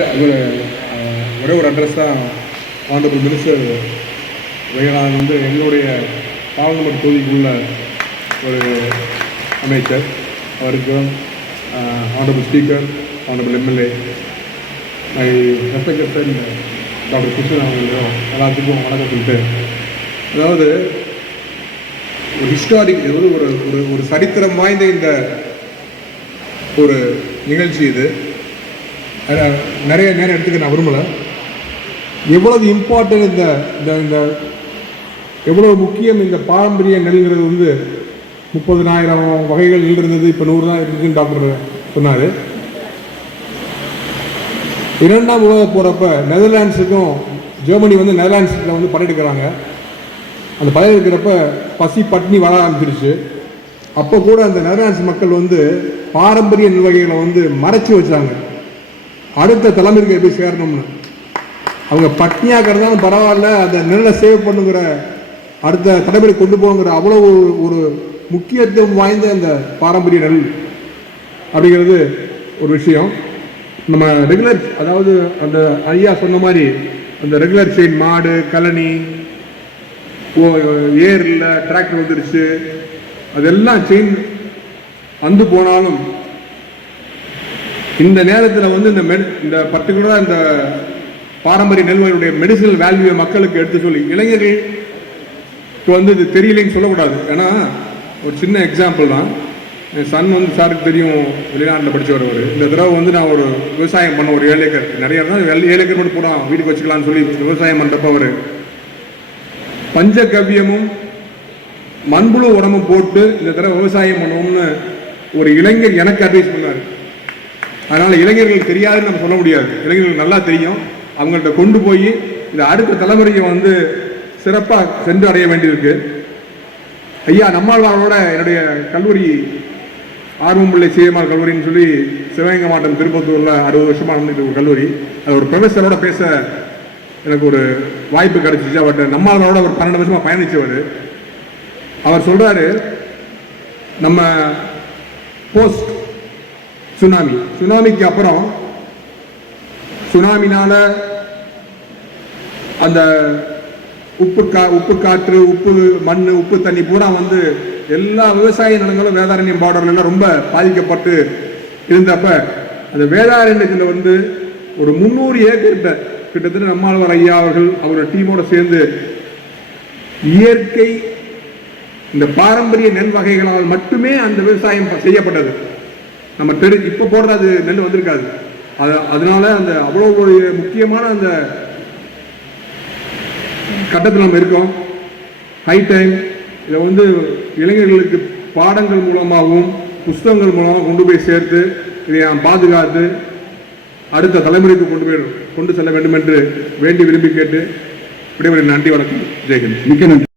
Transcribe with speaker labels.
Speaker 1: ஒரு ஒரே ஒரு அட்ரஸ் தான் ஆண்டபிள் மினிஸ்டர் விஜயநாதன் வந்து எங்களுடைய பார்லிமெண்ட் தொகுதிக்குள்ள ஒரு அமைச்சர். அவருக்கு honourable speaker honourable MLA my respected friend doctor Krishnan அவங்களுக்கும் எல்லாத்துக்கும் வணக்கம் சொல்லிட்டு. அதாவது ஒரு ஹிஸ்டாரிக் இது ஒரு ஒரு ஒரு சரித்திரம் வாய்ந்த இந்த ஒரு நிகழ்ச்சி இது. நிறைய நேரம் எடுத்துக்க நான் விரும்பலை. எவ்வளவு இம்பார்ட்டன்ட் இந்த இந்த இந்த எவ்வளவு முக்கியம் இந்த பாரம்பரிய நெல்ங்கிறது வந்து முப்பதுனாயிரம் வகைகள் நெல் இருந்தது இப்போ நூறு தான் இருக்குதுன்னு டாக்டர் சொன்னார். இரண்டாம் உலக போகிறப்ப நெதர்லாண்ட்ஸுக்கும் ஜெர்மனி வந்து நெதர்லாண்ட்ஸில் வந்து படையெடுக்கிறாங்க. அந்த படையெடுக்கிறப்ப பசி பட்னி வர ஆரம்பிச்சிருச்சு. அப்போ கூட அந்த நெதர்லாண்ட்ஸ் மக்கள் வந்து பாரம்பரிய நெல் வகைகளை வந்து மறைச்சி வச்சாங்க. அடுத்த தலைமுறைக்கு எப்படி சேரணும்னு. அவங்க பட்னியாக இருந்தாலும் பரவாயில்ல அந்த நெல்லை சேவ் பண்ணுங்கிற அடுத்த தலைமுறை கொண்டு போங்கிற அவ்வளோ ஒரு ஒரு முக்கியத்துவம் வாய்ந்த அந்த பாரம்பரிய நெல் அப்படிங்கிறது ஒரு விஷயம். நம்ம ரெகுலர் அதாவது அந்த ஐயா சொன்ன மாதிரி அந்த ரெகுலர் செயின் மாடு கழனி ஓ ஏர் இல்லை டிராக்டர் வந்துருச்சு. அதெல்லாம் செயின் வந்து போனாலும் இந்த நேரத்தில் வந்து இந்த மெடி இந்த பர்டிகுலராக இந்த பாரம்பரிய நெல்வகையுடைய மெடிசனல் வேல்யூவை மக்களுக்கு எடுத்து சொல்லி இளைஞர்களுக்கு வந்து இது தெரியலைன்னு சொல்லக்கூடாது. ஏன்னா ஒரு சின்ன எக்ஸாம்பிள் தான். என் சன் வந்து சாருக்கு தெரியும் வெளிநாட்டில் படித்தவர் அவர். இந்த தடவை வந்து நான் ஒரு விவசாயம் பண்ண ஒரு ஏழு ஏக்கர். நிறைய இருந்தால் ஏழு ஏழு ஏக்கர் மட்டும் போடான் வீட்டுக்கு வச்சுக்கலாம்னு சொல்லி விவசாயம் பண்ணுறப்ப அவர் பஞ்சகவ்யமும் மண்புழு உடம்பும் போட்டு இந்த தடவை விவசாயம் பண்ணுவோம்னு ஒரு இளைஞர் எனக்கு அட்வைஸ் பண்ணார். அதனால் இளைஞர்கள் தெரியாதுன்னு நம்ம சொல்ல முடியாது. இளைஞர்களுக்கு நல்லா தெரியும். அவங்கள்ட்ட கொண்டு போய் இந்த அடுத்த தலைமுறைக்கு வந்து சிறப்பாக சென்று அடைய வேண்டியிருக்கு. ஐயா நம்மாழ்வாரோட என்னுடைய கல்லூரி ஆர்வமுள்ள சிஎம்ஆர் கல்லூரின்னு சொல்லி சிவகங்கை மாவட்டம் திருப்பத்தூரில் அறுபது வருஷமாக நடந்துட்டு ஒரு கல்லூரி. அது ஒரு ப்ரொஃபஸரோட பேச எனக்கு ஒரு வாய்ப்பு கிடைச்சிச்சு. அவர்கிட்ட நம்மாழ்வாரோட ஒரு பன்னெண்டு வருஷமாக பயணிச்சவர் அவர். சொல்கிறாரு நம்ம போஸ்ட் சுனாமி. சுனாமிக்கு அப்புறம் சுனாமினால அந்த உப்பு கா உப்பு காற்று உப்பு மண் உப்பு தண்ணி பூரா வந்து எல்லா விவசாய நிலங்களும் வேதாரண்யம் பார்டர்ல எல்லாம் ரொம்ப பாதிக்கப்பட்டு இருந்தப்ப அந்த வேதாரண்யத்தில் வந்து ஒரு முந்நூறு ஏக்கர்கிட்ட கிட்டத்தட்ட நம்மாழ்வார் ஐயா அவர்கள் அவரோட டீமோட சேர்ந்து இயற்கை இந்த பாரம்பரிய நெல் வகைகளால் மட்டுமே அந்த விவசாயம் செய்யப்பட்டது. நம்ம தெரு இப்போ போடுற அது நெல் வந்திருக்காது. அது அதனால அந்த அவ்வளோ ஒரு முக்கியமான அந்த கட்டத்தில் நம்ம இருக்கோம். ஹை டைம் இதை வந்து இளைஞர்களுக்கு பாடங்கள் மூலமாகவும் புஸ்தகங்கள் மூலமாக கொண்டு போய் சேர்த்து இதை நாம் பாதுகாத்து அடுத்த தலைமுறைக்கு கொண்டு போய் கொண்டு செல்ல வேண்டும் என்று வேண்டி விரும்பி கேட்டு விடைபெறும் நன்றி வணக்கம். ஜெயகன்
Speaker 2: மிக்க நன்றி.